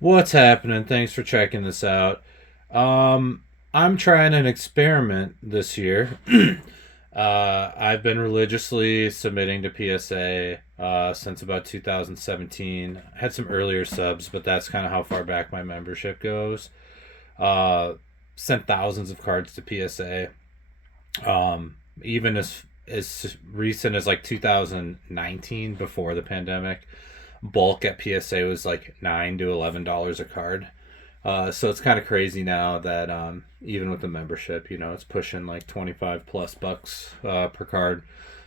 What's happening? Thanks for checking this out. I'm trying an experiment this year. I've been religiously submitting to PSA since about 2017. I had some earlier subs, but that's kind of how far back my membership goes. Uh, Sent thousands of cards to PSA. Even as recent as like 2019, before the pandemic, bulk at PSA was like $9 to $11 a card. So it's kind of crazy now that even with the membership, it's pushing like 25 plus bucks per card.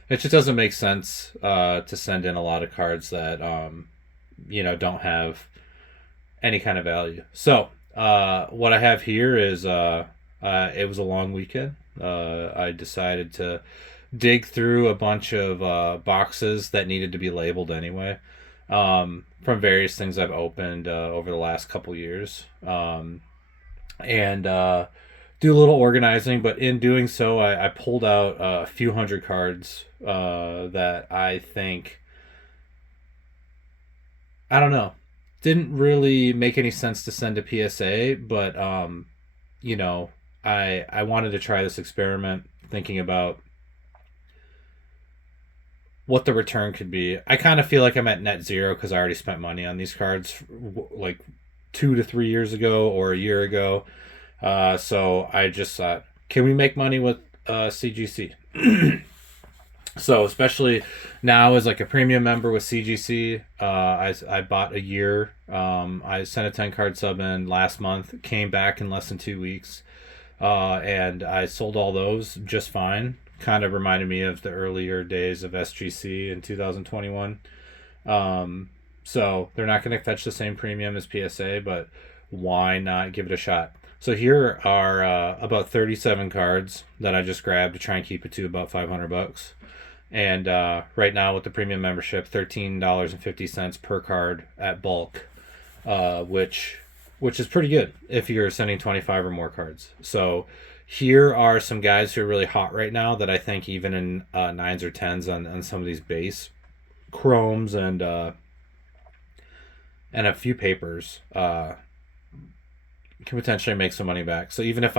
It just doesn't make sense to send in a lot of cards that don't have any kind of value. So what I have here is it was a long weekend. I decided to dig through a bunch of boxes that needed to be labeled anyway, from various things I've opened over the last couple years, and do a little organizing. But in doing so, I pulled out a few hundred cards that I think, I don't know, didn't really make any sense to send to PSA, but you know, I wanted to try this experiment, thinking about what the return could be. I kind of feel like I'm at net zero because I already spent money on these cards like 2 to 3 years ago or a year ago. So I just thought, can we make money with CGC? So especially now as like a premium member with CGC, I bought a year. I sent a 10 card sub in last month, came back in less than 2 weeks, and I sold all those just fine. Kind of reminded me of the earlier days of SGC in 2021. So they're not going to fetch the same premium as PSA, but why not give it a shot? So here are about 37 cards that I just grabbed to try and keep it to about 500 bucks. And right now with the premium membership, $13.50 per card at bulk, which is pretty good if you're sending 25 or more cards. So here are some guys who are really hot right now that I think even in nines or tens on some of these base chromes and a few papers can potentially make some money back. So even if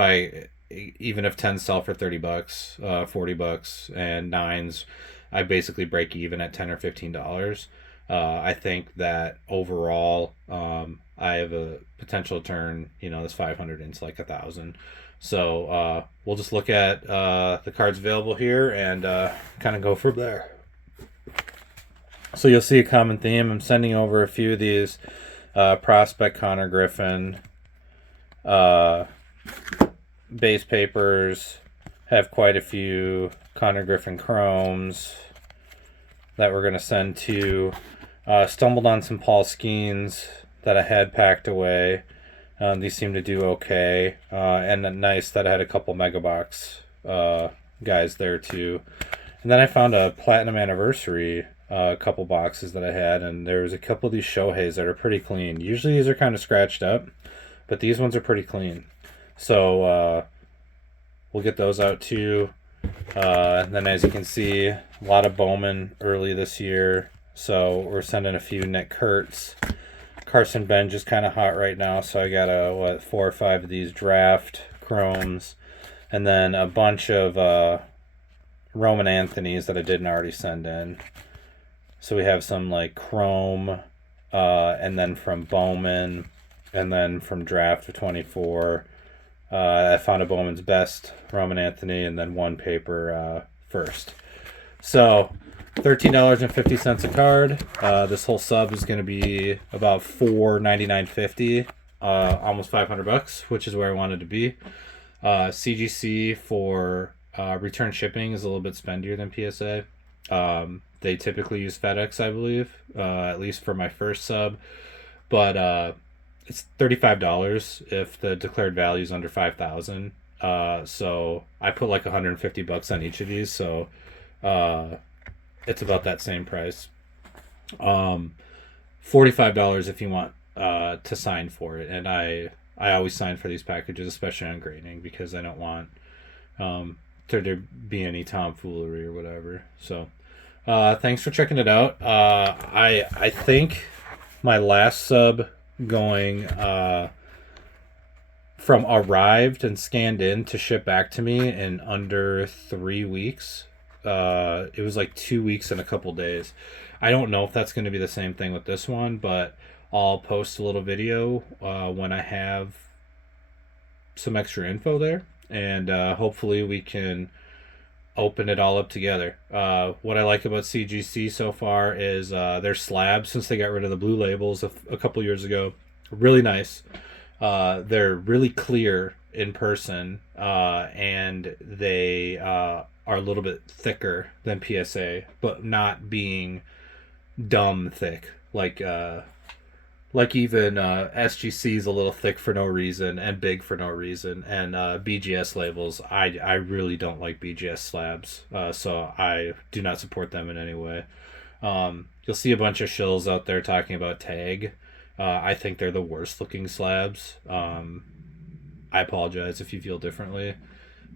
tens sell for 30 bucks, 40 bucks, and nines, I basically break even at $10 or $15. I think that overall, I have a potential to turn this 500 into like 1,000. So we'll just look at the cards available here and kind of go from there. So you'll see a common theme. I'm sending over a few of these prospect Connor Griffin base papers. Have quite a few Connor Griffin chromes that we're going to send to. Stumbled on some Paul Skeens that I had packed away. These seem to do okay. And nice that I had a couple Megabox guys there too. And then I found a Platinum Anniversary, a couple boxes that I had, and there was a couple of these Shoheis that are pretty clean. Usually these are kind of scratched up, but these ones are pretty clean. So we'll get those out too. And then as you can see, a lot of Bowman early this year. So we're sending a few Nick Kurtz. Carson Bench is kind of hot right now, so I got 4 or 5 of these draft chromes, and then a bunch of Roman Anthony's that I didn't already send in. So we have some like chrome, and then from Bowman, and then from draft of 24. I found a Bowman's Best Roman Anthony, and then one paper first. So $13.50 a card. This whole sub is going to be about $4.99.50, almost 500 bucks, which is where I wanted to be. CGC for return shipping is a little bit spendier than PSA. They typically use FedEx, I believe, at least for my first sub, but it's $35 if the declared value is under 5,000. So I put like 150 bucks on each of these, so it's about that same price. $45 if you want to sign for it, and I always sign for these packages, especially on grading, because I don't want there be any tomfoolery or whatever. So thanks for checking it out. I think my last sub going from arrived and scanned in to ship back to me in under 3 weeks. It was like 2 weeks and a couple days. I don't know if that's going to be the same thing with this one, but I'll post a little video when I have some extra info there, and hopefully we can open it all up together. What I like about CGC so far is their slabs, since they got rid of the blue labels a couple years ago, really nice. They're really clear in person, and they are a little bit thicker than PSA, but not being dumb thick. Like even SGC is a little thick for no reason and big for no reason. And BGS labels, I really don't like BGS slabs, so I do not support them in any way. You'll see a bunch of shills out there talking about tag. I think they're the worst looking slabs. I apologize if you feel differently.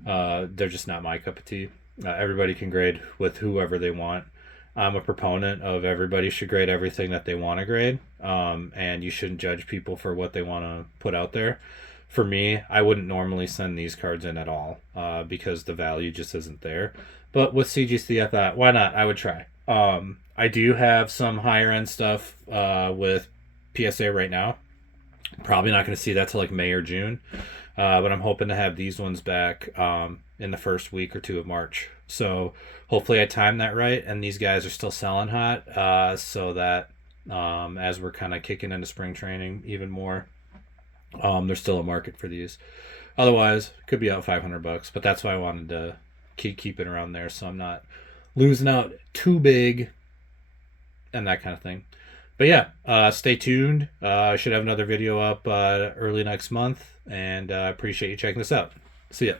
They're just not my cup of tea. Everybody can grade with whoever they want. I'm a proponent of everybody should grade everything that they want to grade, and you shouldn't judge people for what they want to put out there. For me, I wouldn't normally send these cards in at all because the value just isn't there. But with CGC, I thought, why not? I would try. I do have some higher end stuff with PSA right now. Probably not going to see that till like May or June, but I'm hoping to have these ones back in the first week or two of March. So hopefully I timed that right, and these guys are still selling hot, so that as we're kind of kicking into spring training even more, there's still a market for these. Otherwise, could be out $500, but that's why I wanted to keep it around there, so I'm not losing out too big and that kind of thing. But yeah, stay tuned. I should have another video up early next month, and I appreciate you checking this out. See ya.